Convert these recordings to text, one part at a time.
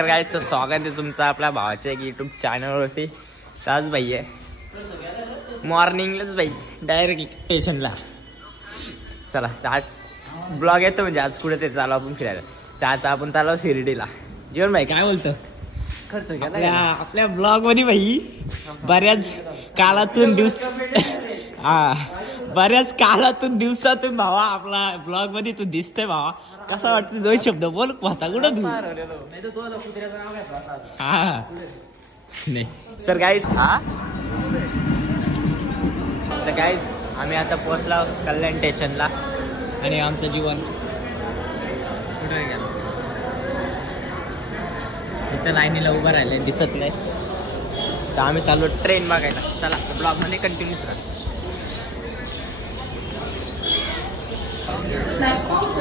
नमस्कार गाईज, स्वागत आहे तुमचं आपल्या भावाच्या एक युट्यूब चॅनलवरती. आज भाई आहे मॉर्निंगलाच भाई डायरेक्ट स्टेशनला. चला आज ब्लॉग येतो म्हणजे आज कुठे ते चालू आपण फिरायला. तर आज आपण चालू शिर्डीला. जीवन भाई काय बोलतो? खर्च आपल्या ब्लॉग मध्ये भाई बऱ्याच काळातून बऱ्याच काळातून दिवसातून भावा आपला ब्लॉग मध्ये तू दिसतोय भावा. कसा वाटतं? दोन शब्द बोल. होता कुठं तू? हा नाही तर गाईज आम्ही आता पोहोचलो कल्याण स्टेशनला आणि आमचं जीवन कुठे गेलं? इथं लाईनीला उभं राहिलं दिसत नाही. तर आम्ही चाललो ट्रेन बघायला. चला ब्लॉग मध्ये कंटिन्यूच राहा.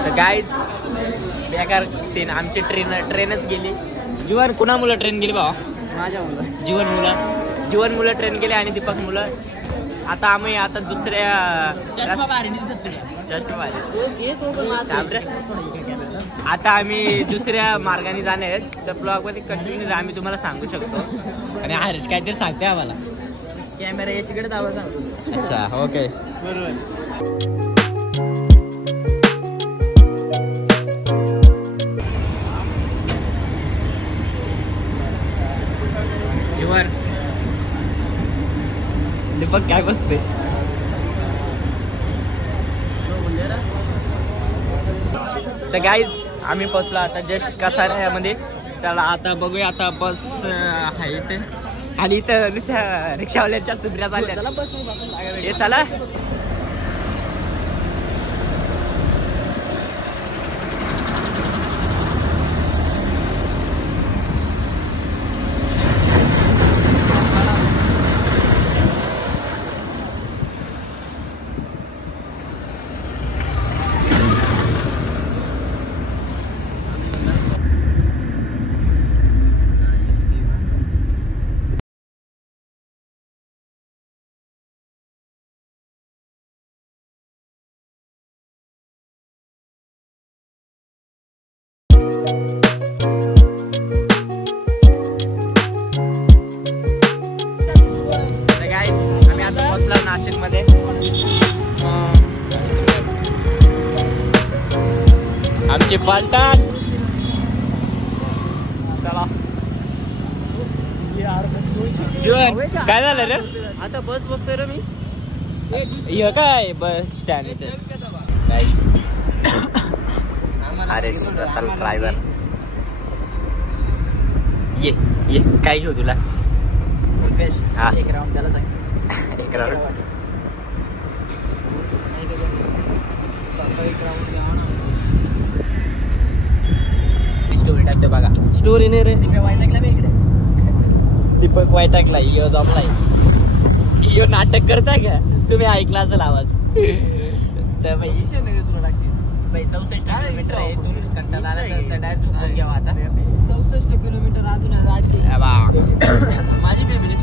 तर गाईज बेकार सीन. आमची ट्रेनच गेली. जीवन कुणा मुलं ट्रेन गेली भावा? माझ्या मुलं. जीवन मुलं ट्रेन गेली आणि दीपक मुलं. आता आम्ही आता दुसऱ्या आता आम्ही दुसऱ्या मार्गाने जाणार आहेत. तर ब्लॉग मध्ये कंटिन्यू आम्ही तुम्हाला सांगू शकतो. आणि हरीश काहीतरी सांगते आम्हाला. कॅमेरा याच्याकडे दावा सांगतो. अच्छा ओके बरोबर. दीपक काय बघते? तर गाईज आम्ही पोचलो आता जस्ट कसाऱ्यामध्ये. त्याला आता बघूया. आता बस आहे इथे आणि इथं रिक्षावाल्याच्या चुबऱ्या चालल्या. हे चला नाशिक मध्ये. आमची पालटाण. चला जीवन काय झालं रे? आता बस बघतोय रे मी. हे काय बस स्टँड इथे. अरे चल ड्रायव्हर ये ये काय घेऊ तुला? हा एक राऊंड त्याला सांग. एक राऊंड स्टोरी टाकते बघा. स्टोरी नाही रे. दीपक वैतागला. यो जमलाय. यो नाटक करता का तुम्ही? ऐकला असेल आवाज. तर भाई 64 किलोमीटर आहे. तुम्ही कंटाळा आला तर डायरेक्ट झोपून घ्यावा. आता 64 किलोमीटर अजून माझी फॅमिली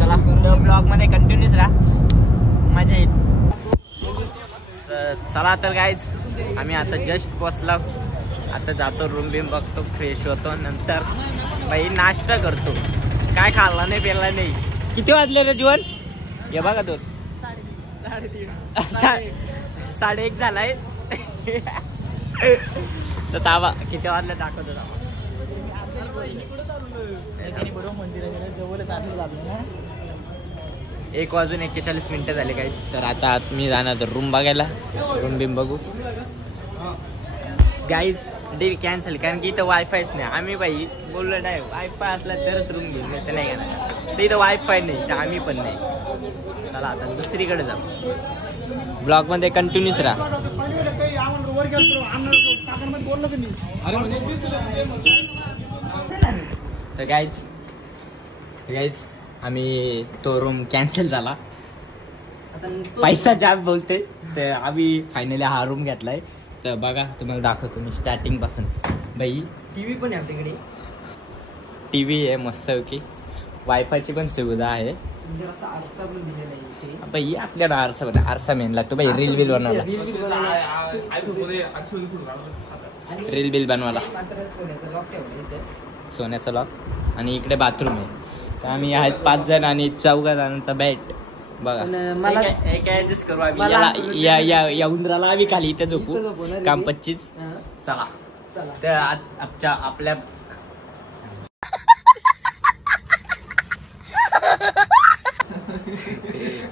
चला ब्लॉग मध्ये कंटिन्यूच राहा. मजा येईल. चला तर गाईज आम्ही आता जस्ट पोचलो. आता जातो रूम बिम बघतो, फ्रेश होतो, नंतर बाई नाश्ता करतो. काय खाल्ला नाही पेरला नाही. किती वाजले रे जीवन? हे बघा तो 1:30 झालाय. तर ताबा किती वाजले दाखवतो. जवळच 1:41 झाले गाईस. तर आता मी जाणार रूम बघायला. रूम बिम बघू गाईज. डील कॅन्सल कारण की इथं वायफायच नाही. आम्ही बाई बोललो नाही वायफाय असला तरच रूम घेऊन नाही तर नाही घेणार. तर इथं वायफाय नाही तर आम्ही पण नाही. चला आता दुसरीकडे जाऊ. ब्लॉग मध्ये कंटिन्यूच राहा. तर गाईज आम्ही तो रूम कॅन्सल झाला. पैसा जाब बोलते. तर आम्ही फायनली हा रूम घेतलाय. तर बघा तुम्हाला दाखवतो मी स्टार्टिंग पासून. बाई टीव्ही पण आहे आपल्याकडे. टीव्ही आहे मस्त की. वायफायची पण सुविधा आहे. बाई आपल्याला आरसा मेन लागतो बाई. रील बिल बनवला. रील बिल बनवायला. मात्र सोन्याचं लॉक ठेवलं इथे. सोन्याचा लॉक आणि इकडे बाथरूम आहे. तर आम्ही आहेत 5 जण आणि 4 जणांचा बेड बघा. मला ऍडजस्ट करू आम्ही. मला- या उंदराला आम्ही खाली इथे झोपू. इथं झोपू ना रे. काम 25. चला चला. तर आपल्या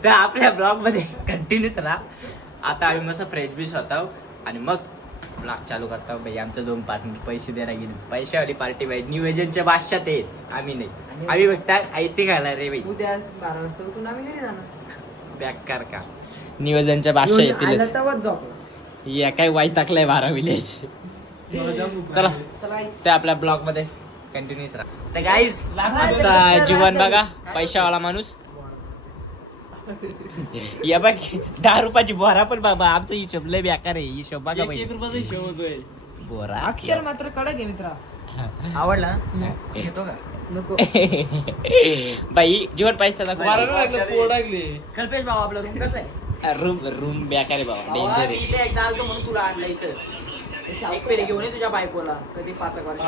तर आपल्या ब्लॉग मध्ये कंटिन्यूच राहा. आता आम्ही मस्त फ्रेश बिश होतो आणि मग ब्लॉग चालू करतो. भाई आमचे 2 पार्टनर पैसे द्यायला गेले. पैशावाली पार्टी भाई. नियोजनच्या बादशात आहेत आम्ही नाही. आम्ही बघता आयती खायला रे भाई. उद्या 12 वाजता उठून आम्ही घरी जाणार. बॅकर का नियोजनच्या बादशाह येतील. आलं तेव्हाच झोप. या काय वाईट टाकलंय 12 विलेज. चला ते आपल्या ब्लॉग मध्ये कंटिन्यूच राहा. तर गाईज जीवन बघा. पैशावाला माणूस. या बघ 10 रुपयाची बोरा पण बाबा. आमचा हिशोब लय बेकार आहे. हिशोब बघा भाई. 1 रुपयाचा हिशोब होतोय. बोरा अक्षर मात्र कडक आहे मित्रा. आवडला ना घेतो का नको. बाई जीवन पैसा कल्पेश भाऊ आपला रूम कसा आहे. रूम बेकार आहे बाबा. डेंजर आहे. इथे एकदा आलतो म्हणून तुला आणलं इथंच. एक पेरे घेऊन ये तुझ्या बायकोला कधी 5 वर्ष.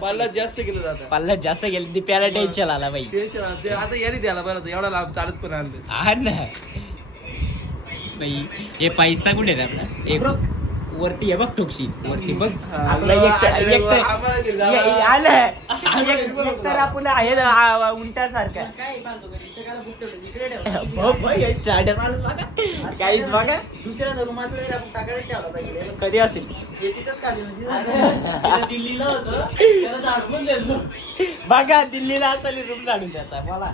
पल्ला जास्त घेतले तो पल्ला जास्त गेले. ती प्याला टेन्शन आला बाई. आता याने द्यायला बरं एवढा लांब चालत पण आणले. हा ना बाई. हे पैसा कुठे रे आपला. एक वरती आहे बघ ठोकशील. वरती बघ आपला तर आपण आहे ना उंटासारखा. काहीच बघा दुसऱ्या रूमातलं आपण टाकायला ठेवला पाहिजे. कधी असेल तिथंच काढली दिल्लीला होतं त्याला झाडून द्यायचो. बघा दिल्लीला असेल रूम झाडून द्यायचा मला.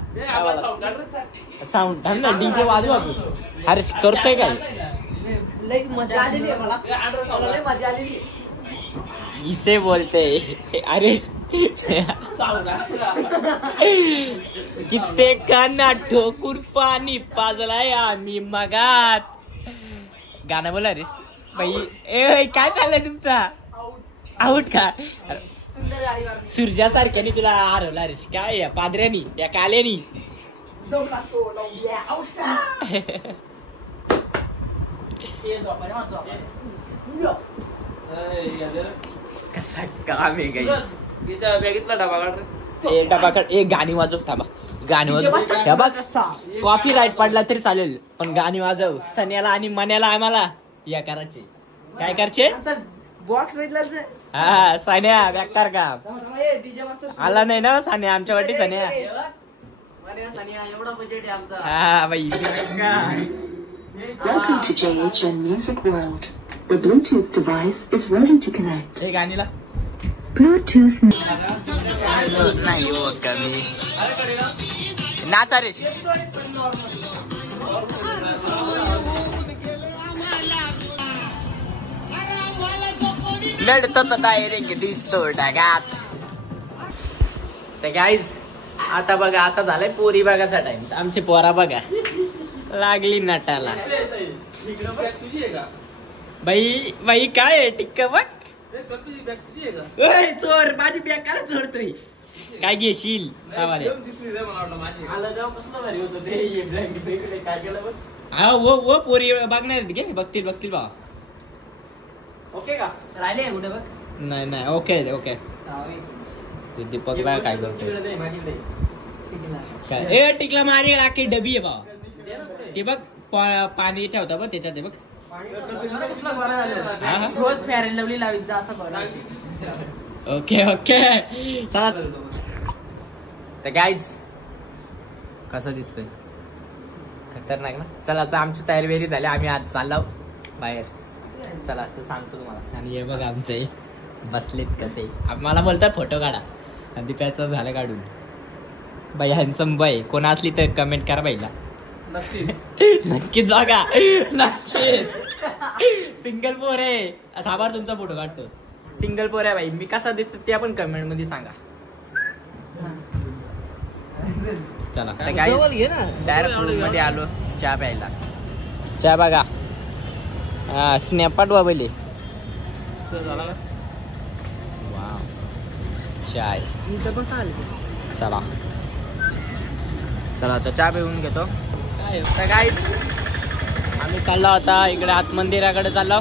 साऊंड ना डीजे वाजू आपण. अरे करतोय काय. लई मजा आलेली आहे मला. लई मजा आलेली आहे. इसे बोलते अरे कित्येकांना ठोकून पाणी पाजलाय आम्ही मगात. गाणं बोला रे बाई. ए काय चाललंय तुमचा. आऊट का सुंदर गाडीवर सूर्यासारख्यानी तुला हरवला रे. काय या पादऱ्यानी या काल्यानी दम लागतो. आऊट का कसा काम आहे काही. बॅगेतला डबा काढ. डबा काढ. एक गाणी वाजव. थांबा गाणी वाजव. कॉपी राईट पडला तरी चालेल पण गाणी वाजव. सन्याला आणि मन्याला आम्हाला या करायचे. काय करायचे. बॉक्स भेटला. हा सान्या बेकार का डीजे मस्त आला नाही ना सान्या आमच्या वाटी. सान्या एवढा बजेट आहे आमचा. हा बाई. Welcome to JHN Music World. The Bluetooth device is ready to connect. हे गाणीला Bluetooth. नाही हो कमी नाचा रे. लढतो तर डायरेक्ट दिसतो ढगात. तर गाईज आता बघा. आता झालाय पोरी बघाचा टाइम. आमची पोरा बघा लागली नटाला. बाई बाई काय आहे टिक्क बघ. चोर माझी बॅग काय चोरतोय. काय घेशील हा वो पोरी बघणार घे. बघतील बा. ओके का राहिले कुठे बघ. नाही ओके ओके. दीपक बाय काय करतोय. काय ए टिकला माझी राखी डबी आहे बा. ते बघ पाणी ठेवता बघ त्याच्यात. बघ रोज फेअर अँड लवली लावीत जा असं बघा. ओके चला. तर गाईज कसं दिसतोय खतरनाक ना. चला आता आमची तयारी वेरी झाली. आम्ही आज चाललो बाहेर. चला तर सांगतो तुम्हाला. आणि हे बघा आमचे बसलेत कसे. मला बोलतात फोटो काढा. आणि दीपाचं झालं काढून. बाई हॅन्सम बाई कोण असली तर कमेंट करा बाईला. नक्कीच बघा. नक्कीच सिंगल पोर आहे. साबार तुमचा फोटो काढतो. सिंगल पोर आहे बाई. मी कसा दिसतो ते आपण कमेंट मध्ये सांगा. चला डायरेक्ट रूम मध्ये आलो चहा प्यायला. चहा बघा. हा स्नॅप पाठवा पहिले. वाव चाय. चला चला आता चहा पिऊन घेतो. तर गाईज आम्ही चाललो आता इकडे आत मंदिराकडे चाललो.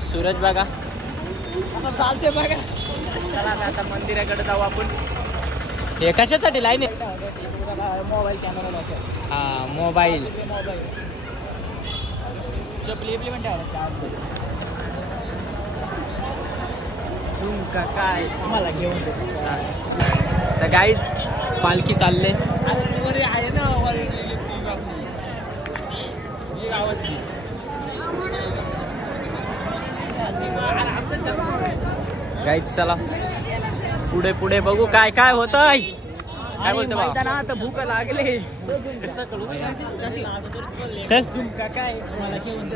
सूरज बघा आता चालते बघा. चला आता मंदिराकडे जाऊ आपण. हे कशासाठी लाईन आहे? Mobile camera. हा मोबाईल. काय मला घेऊन तर गाईज पालखी चालले. आहे ना गाईज चला पुढे पुढे बघू काय काय होतंय. काय बोलतो बा? ना आता भूक लागले. चल काय मला घेऊन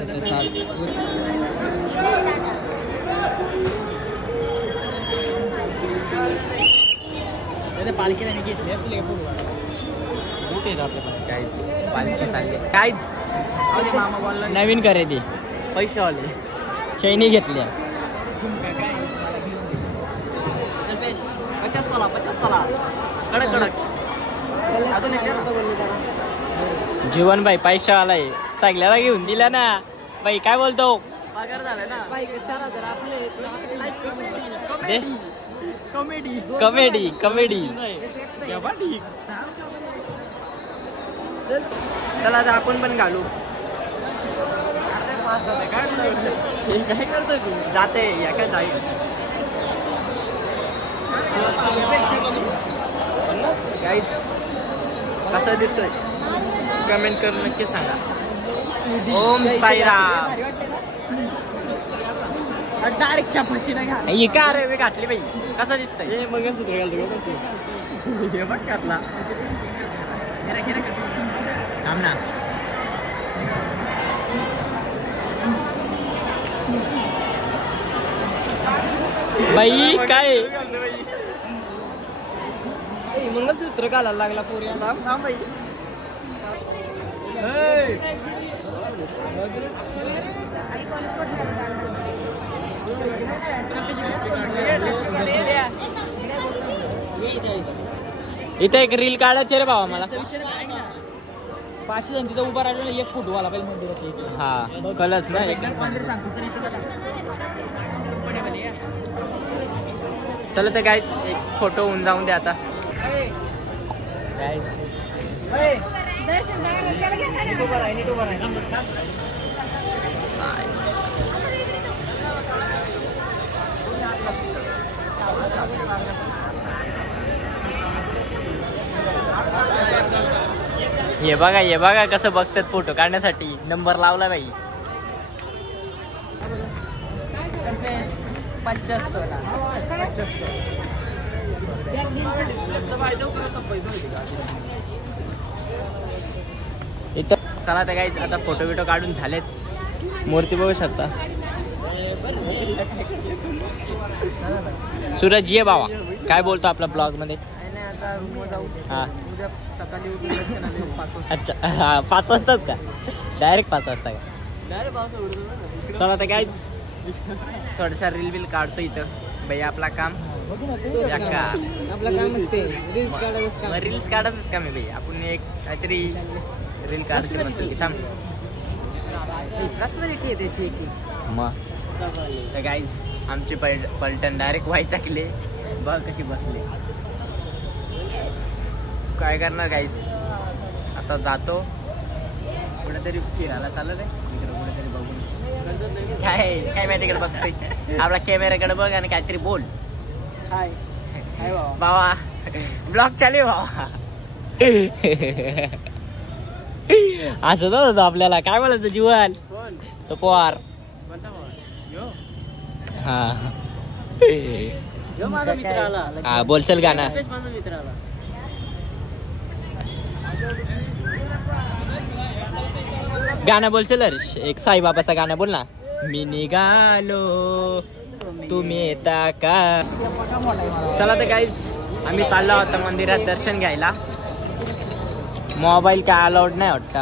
पालखीला मी घेतली असले गाईज पालखी चालली. गाईज मामा बोलला नवीन खरेदी पैसे आले. चैनी घेतल्या. 50 तला कडक कडक. अजून जीवन भाई पैसा आलाय सगळ्याला घेऊन दिला ना बाई. काय बोलतो? पगार झाला ना बाई. 4,000 आपले दे. Comedy comedy comedy. चला आता आपण पण घालू. काय करतो तू? जाते या काय जाईल. गाईज कसं दिसतोय कमेंट करून नक्की सांगा. ओम साईराम. डायरेक्ट छापाची नाही घा. ही का रे मी घातली बाई. कसं दिसतंय? हे मंगळसूत्र घालतो. हे बघ घातला. थांब ना. बाई काय मंगळसूत्र घालायला लागला पोरी. इथे एक रील काढायचे रे बाबा मला. 500 जण तिथं उभा राहिला. 1 फूट वाला पाहिजे मंदिराच्या इथे. हा कलच ना एक. चला तर गाईज एक फोटो होऊन जाऊन दे आता. हे बघा कसं बघतात फोटो काढण्यासाठी. नंबर लावला बाई. 75. इथं चला तर गाईज आता फोटो बिटो काढून झालेत. मूर्ती बघू शकता. सूरज ये बाबा काय बोलतो आपल्या ब्लॉग मध्ये. आता रूम जाऊ. हा उद्या सकाळी उठून दर्शन आले 5 वाजता. अच्छा हा 5 वाजतात का? डायरेक्ट 5 वाजता का? डायरेक्ट पावसा उडून. चला तर गाईज थोडासा रील बिल काढतो इथं. बाई आपला काम आपलं काम असते रील्स काढायचं काम. रील्स काढायचंच काम आहे बाई. आपण एक काहीतरी रील काढायची मस्त थांब. पर्सनॅलिटी आहे त्याची एक. मग तर गाईज आमची पलटण डायरेक्ट वाईट टाकले. बघ कशी बसले. काय करणार गाईज आता जातो कुठेतरी फिरायला चाललं रे. इकडे कुठेतरी बघून काय माहितीकडे बघतोय. आपला कॅमेराकडे बघ आणि काहीतरी बोल. हाय हाय बाबा ब्लॉग चालू बाबा. असं होतं आपल्याला. काय बोलायचं जीवन तो पोहार. हा माझा मित्र आला. हा बोलचल गाणं. माझा मित्र आला. गाणं बोलचल हर्ष. एक साईबाबाचं गाणं बोल ना. मी निघालो तुम्ही येता का. चला तर गाईज आम्ही चाललो होता मंदिरात दर्शन घ्यायला. मोबाईल काय अलाउड नाही वाटतं.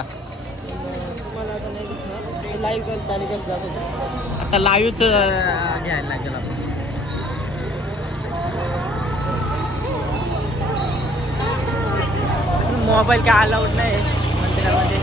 आता लाईव्हच घ्यायला लागेल आपण. मोबाईल काय अलाउड नाही मंदिरामध्ये.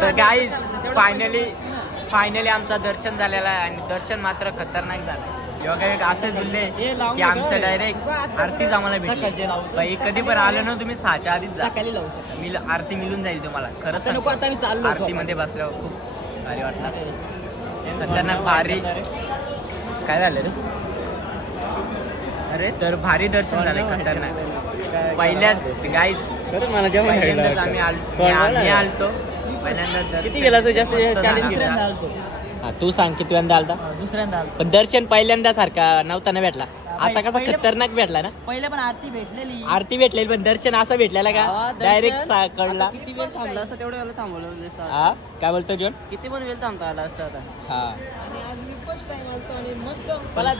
तर गाईज फायनली आमचं दर्शन झालेलं आहे आणि दर्शन मात्र खतरनाक झालं. योगा एक असे झुलले की आमचं डायरेक्ट आरतीच आम्हाला भेटली. बाई कधी पण आलं ना तुम्ही 6च्या आधीच सकाळी लावू आरती मिळून जाईल तुम्हाला. खरंच नको आता मी चाललो आरतीमध्ये बसल्यावर खूप भारी वाटलं. खतरनाक भारी. काय झालं रे? अरे तर भारी दर्शन झालं खतरनाक. पहिल्याच गाईज पहिल्यांदाच आम्ही आलतो. पहिल्यांदा किती गेला तो? जास्त 40 तू सांग किती वेळा आलता? दुसऱ्यांदा पण दर्शन पहिल्यांदा सारखा नव्हता ना भेटला. आता कसा खतरनाक भेटला ना. पहिले पण आरती भेटलेली. आरती भेटलेली पण दर्शन असं भेटलेला का डायरेक्ट कळला. किती वेळ थांबला असं तेवढ्या वेळेला थांबवलं. हा काय बोलतो जॉन? किती पण वेळ थांबता आला असता आता. हा मस्त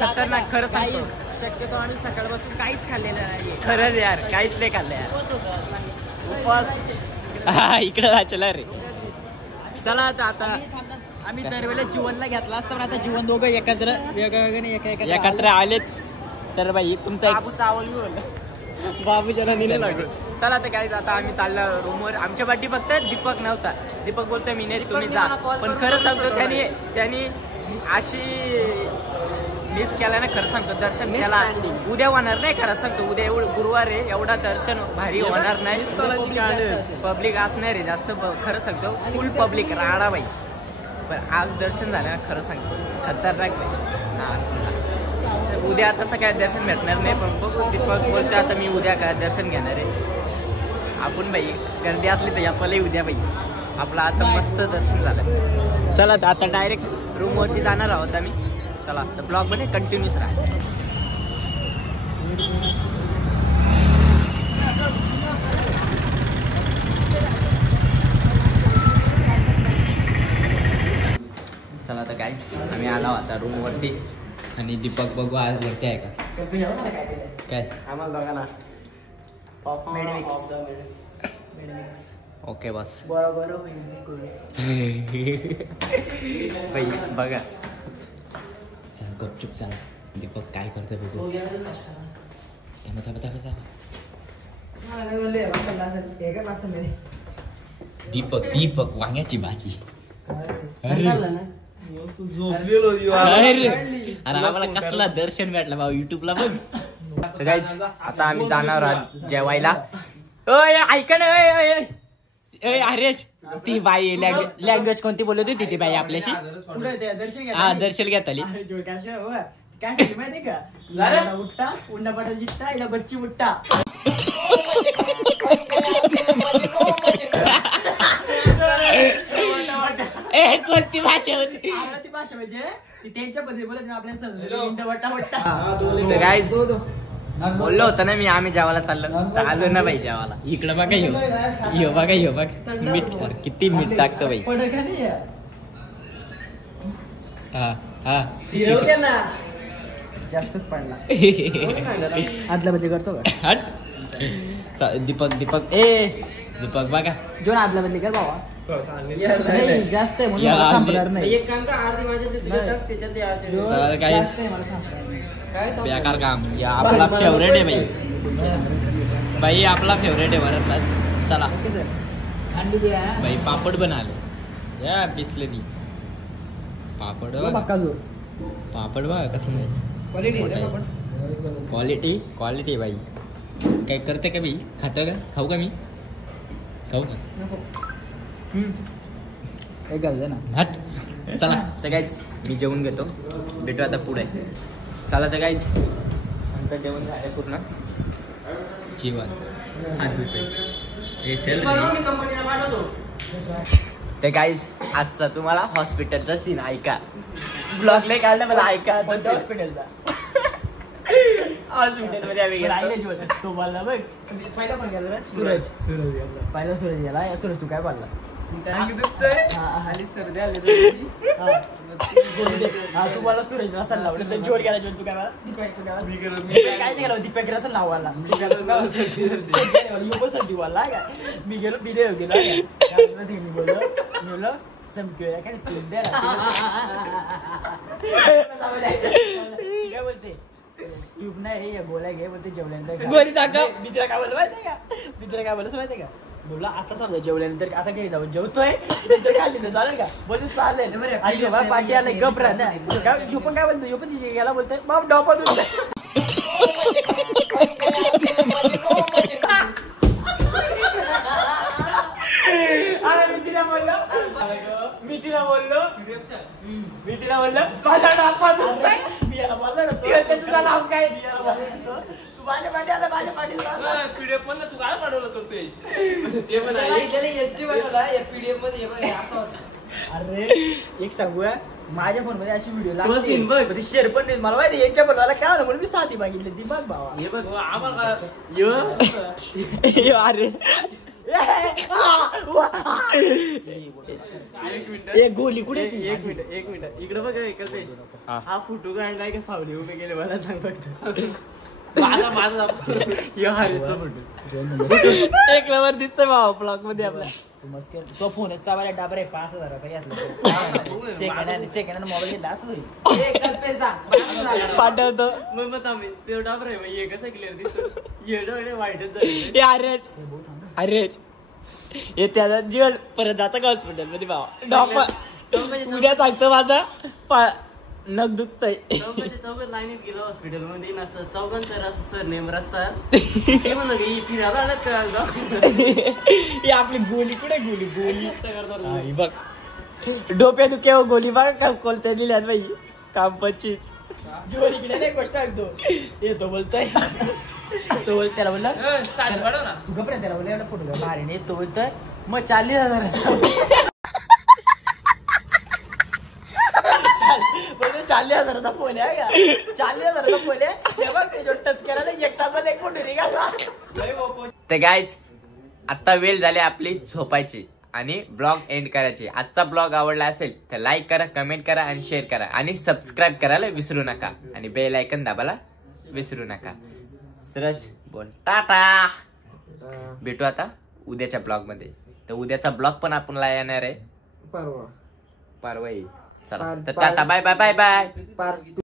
खतरनाक खरं सांगतो. शक्यतो आम्ही सकाळपासून काहीच खाल्लेलं नाही. खरंच यार काहीच नाही खाल्लं यार. उपवास इकडे वाचला रे. चला आता आम्ही दरवेळेला जीवनला घेतला असता पण आता जीवन दोघं एकत्र वेगवेगळे एकत्र आलेत. तर बाई तुमचा बाबू चावल बाबू जरा निघाला लागलो. चला तर काय आता आम्ही चाललो रूमवर. आमच्या पाठी फक्त दीपक नव्हता. दीपक बोलतोय मी नाही तुम्ही जा. पण खरं सांगतो त्यांनी अशी मिस केला ना. खरं सांगतो दर्शन केला उद्या होणार नाही. खरं सांगतो उद्या गुरुवार आहे. एवढा दर्शन भारी होणार नाही. पब्लिक असणार आहे जास्त. खरं सांगतो फुल पब्लिक राहणार बाई. पण आज दर्शन झालं ना खरं सांगतो खतरनाक. उद्या तसं काय दर्शन भेटणार नाही. पण बघू दीपक बोलतोय आता मी उद्या काय दर्शन घेणार आहे. आपण बाई गर्दी असली तर याचाही उद्या बाई. आपलं आता मस्त दर्शन झालं. चला आता डायरेक्ट रूमवरती जाणार आहोत आम्ही. चला तर ब्लॉग मध्ये कंटिन्यूच राहा. चला तर काहीच आम्ही आलो आता रूम वरती. आणि दीपक बघू आज वरती आहे का काय आम्हाला बघा ओके बस बरोबर बाई बघा. चला गपचूप चला. दीपक काय करतोय बघू. दीपक वांग्याची भाजी. अरे आम्हाला कसला दर्शन भेटला भाऊ युट्यूबला बघ. आता आम्ही जाणार आहोत जेवायला. ऐका ना हरेश ती बाई लँग्वेज कोणती बोलत होती ती बाई आपल्याशी. हा दर्शन घेत आली. काय माहिती का उठ्टा उंडा पाटा जिट्टा इला बच्ची उठ्टा. कोणती भाषा होती? ती भाषा म्हणजे त्यांच्या पद्धती बोलत आपल्या काय बोललो होतं ना मी आम्ही जेवायला चाललो. आलो ना बाई जेवायला. इकडं बघा यो बघा मीठ किती मीठ टाकतो बाई. हा जास्तच पडला. आदला बजे करतो का हट. दीपक दीपक बघा जो आदला बदली कर बाबा. जास्त आहे म्हणून संपणार नाही. एक काम का अर्धी बेकार काम. या आपला फेवरेट आहे बाई आपला फेवरेट आहे भारत. चला बाई पापड बनाले या पिसले ती पापड बघा कसं नाही. क्वालिटी बाई. काय करते का बाई? खातं का? खाऊ का मी? खाऊ का? हट. चला तर काहीच मी जेवून घेतो. भेटू आता पुढे. चला तर काहीच आमचं जेवण झालं पूर्ण. जेवण ते काहीच आजचा तुम्हाला हॉस्पिटलचा सीन ऐका. ब्लॉग लय काढलं मला ऐका. हॉस्पिटलचा मध्ये आम्ही गेलो. तो बोलला बघ पहिला पण गेला सूरज. पहिला सूरज गेला. सूरज तू काय बोलला? आणि सर्दी आली तू मला सुरेश रसल लावलं तर जोर गेला तू काय मला काय नाही दीपक रसल लावायला सर्दी वाला मी गेलो बिले गेलो मी बोललो चमक्योया काय काय बोलते ट्यूब नाही हे गोळ्या घे बोलते जेवल्यानंतर गोळी दाखव मित्र काय बोललं माहिती का मित्र काय बोललं माहिती का बोला आता समजा जेवल्यानंतर आता घरी जाऊ जेवतोय नंतर खाल्ली तर चालेल का बोलू चालेल आणि पाठी आला गप राहता यो पण काय बोलतो यो पण तिथे गेला बोलतोय बाप डॉपा मी तिला बोललो माझा डापा दुखतोय मी याला बोललो तुझा नाव काय तू माझ्या पाठी आला माझ्या पाठी पीडीएफ पण तू काय पाठवलं करतोय ते पण अरे एक सांगू माझ्या फोन मध्ये अशी व्हिडिओ लागते शेअर पण नाही मला माहिती यांच्या फोनला काय म्हणून मी साधी मागितली ती बघ भावा हे बघ आम्हाला अरे गोली कुठे एक मिनिट इकडे बघ कसं आहे हा फोटो काढलाय का सावली उभे गेले मला सांग फक्त माझा एक नंबर दिसतोय भावा ब्लॉग मध्ये आपल्या तो फोनचा वाला डाबर आहे 5,000 घेतला सेकंड मोबाईल घेतला असं पाठवतो मग ते डाबर आहे कसं क्लिअर दिसतो वाईटच झालं अरे हे त्याला जीवन परत जातं का हॉस्पिटल मध्ये भावा डॉक्टर उद्या सांगतो माझा नख दुखतय चौकात लाईनीत गेलो हॉस्पिटल मध्ये असं चौकांचं असं सर नेम रस्ता ते म्हणलं की फिरायला आलं का ही आपली गोली कुठे गोली बघ डोप्या दुखे गोली बघ काम कोलत्या दिल्यात बाई काम 25 गोली किती नाही गोष्ट ऐकतो येतो बोलतोय तो बोल त्याला बोलला तू गप्रे त्याला बोलला एवढा फोटो बाहेर नाही तो बोलतोय मग 40,000 40,000चा फोन आहे का 40,000चा फोन आहे बघ त्याच्यावर टच करायला एक तासाला एक फोटो निघाला तर गाईज आता वेळ झाली आपली झोपायची आणि ब्लॉग एंड करायची आजचा ब्लॉग आवडला असेल तर लाईक करा कमेंट करा आणि शेअर करा आणि सबस्क्राईब करायला विसरू नका आणि बेल आयकन दाबायला विसरू नका सरज बोल टाटा भेटू आता उद्याच्या ब्लॉग मध्ये तर उद्याचा ब्लॉग पण आपण येणार आहे परवा येईल चला तर ta ta bye bye bye bye